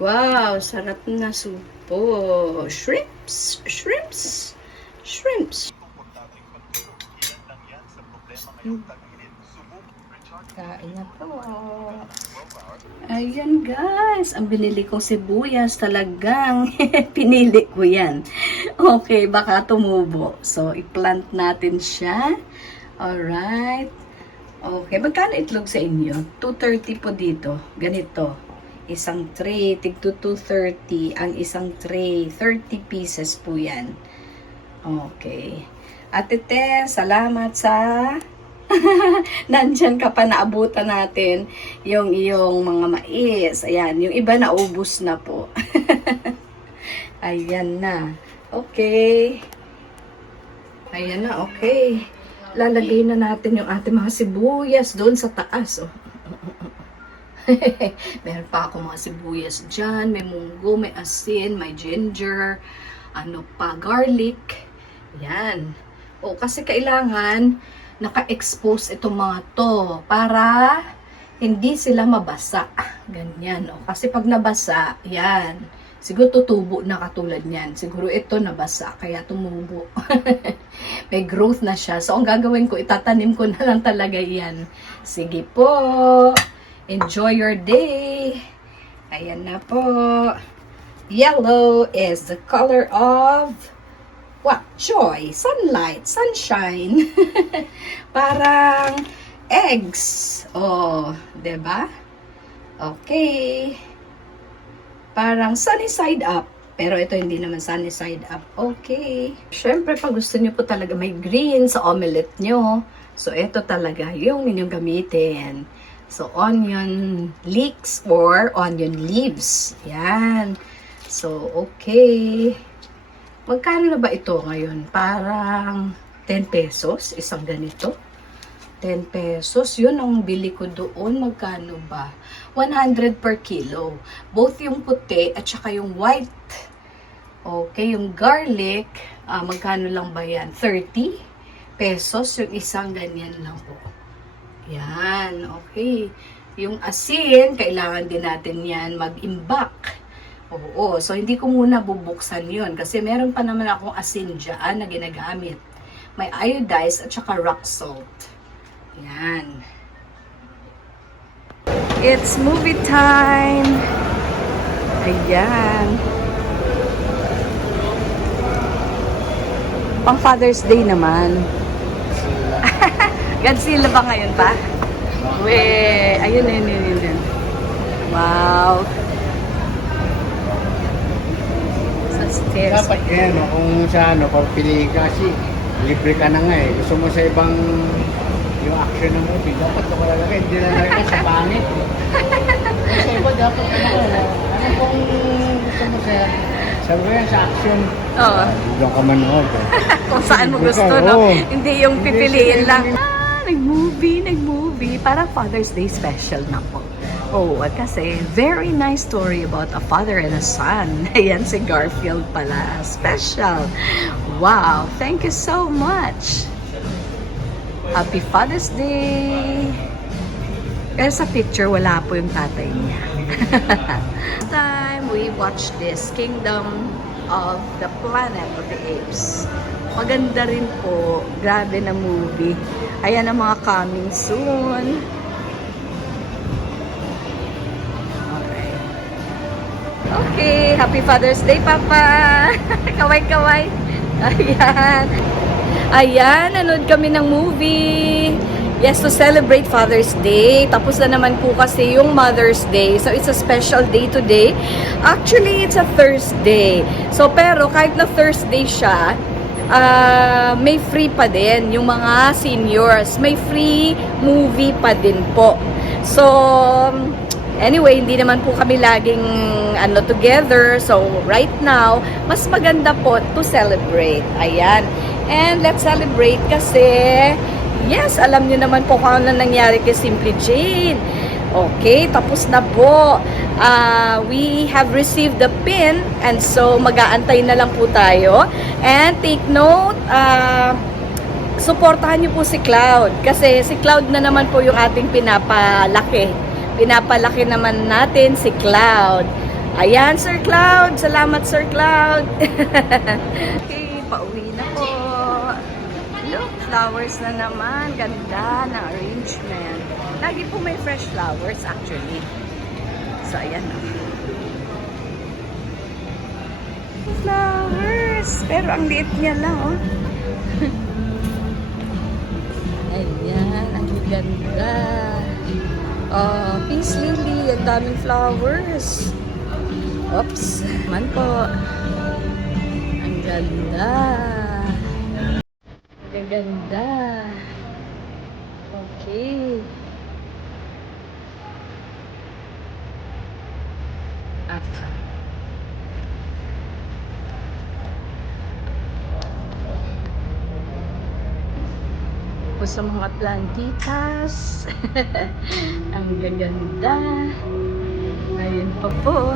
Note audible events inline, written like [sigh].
Wow, sarap na supo. Shrimps, shrimps, shrimps. Kain na po. Ayan guys, ang binili kong sibuyas talagang [laughs] pinili ko yan. Okay, baka tumubo. So, i-plant natin siya. Alright. Okay, magkano itlog sa inyo? 230 po dito. Ganito. Isang tray, tig to 230. Ang isang tray, 30 pieces po yan. Okay. Ate Te, salamat sa [laughs] nandyan ka pa naabutan natin yung iyong mga mais. Ayan, yung iba naubos na po. [laughs] Ayan na. Okay. Ayan na, okay. Lalagay na natin yung ating mga sibuyas doon sa taas. Oh. [laughs] Meron pa ako mga sibuyas dyan. May munggo, may asin, may ginger, ano pa, garlic. Yan. O, kasi kailangan naka-expose itong mga to para hindi sila mabasa. Ganyan. O, kasi pag nabasa, yan. Siguro tutubo na katulad niyan. Siguro ito nabasa, kaya tumubo. [laughs] May growth na siya. So, ang gagawin ko, itatanim ko na lang talaga yan. Sige po. Enjoy your day. Ayan na po. Yellow is the color of what? Joy, sunlight, sunshine. [laughs] Parang eggs. Oh, 'di ba? Okay. Parang sunny side up. Pero ito hindi naman sunny side up. Okay. Siyempre, pag gusto nyo po talaga may green sa omelette nyo, so ito talaga yung inyong gamitin. So, onion leeks or onion leaves. Yan. So, okay. Magkano na ba ito ngayon? Parang 10 pesos, isang ganito. 10 pesos, yun ang bili ko doon. Magkano ba? 100 per kilo. Both yung puti at saka yung white. Okay, yung garlic, ah, magkano lang ba yan? 30 pesos, yung isang ganyan lang po. Yan, okay. Yung asin, kailangan din natin yan mag-imbak. Oo, so hindi ko muna bubuksan yun kasi meron pa naman akong asin dyan na ginagamit. May iodized at saka rock salt. Yan. It's movie time! Ayan. Pang Father's Day naman. Godzilla ba ngayon pa? We, ayun, ayun, ayun, ayun. Wow. Sa stairs. Dapat yan, no, kung sa ano, pag pili ka kasi, libre ka na nga eh. Gusto mo sa ibang yung action ng movie, dapat ka malalagay. Hindi na lang sa pangit. sa iba, dapat ka ano, ano kung gusto mo sa sabi ko yan, sa action, Oo. doon ka manood. eh. [laughs] Kung saan mo gusto, no? Hindi yung pipiliin lang. Nag-movie, nag-movie. Parang Father's Day special na po. Oh, at kasi very nice story about a father and a son. [laughs] Ayan si Garfield pala. Special. Wow, thank you so much. Happy Father's Day. Pero sa picture, wala po yung tatay niya. [laughs] time we watched this Kingdom of the Planet of the Apes. Maganda rin po. Grabe na movie. Ayan ang mga coming soon. Alright. Okay, happy Father's Day, Papa! [laughs] Kaway-kaway! Ayan. Ayan, nanood kami ng movie. Yes, to celebrate Father's Day. Tapos na naman po kasi yung Mother's Day. So, it's a special day today. Actually, it's a Thursday. So, pero kahit na Thursday siya, ah, may free pa din yung mga seniors. May free movie pa din po. So, Anyway, hindi naman po kami laging ano together. So, right now, mas maganda po to celebrate. Ayan. And let's celebrate kasi yes, alam niyo naman po kung ano nangyari kay Simply Jane. Okay, tapos na po. Ah, we have received the pin and so mag-aantay na lang po tayo. And take note, ah suportahan niyo po si Cloud kasi si Cloud na naman po yung ating pinapalaki. Pinapalaki naman natin si Cloud. Ayan, Sir Cloud. Salamat, Sir Cloud. [laughs] okay, pauwi flowers na naman. Ganda ng arrangement. Lagi po may fresh flowers actually. So, ayan na. Flowers. Pero ang liit niya lang, oh. [laughs] Ayan, ang ganda. Oh, peace lily. Ang daming flowers. Oops. Man po. Ang ganda. [laughs] Ang ganda. Okay. Up. po sa mga plantitas. Ang gaganda. Ayun pa po.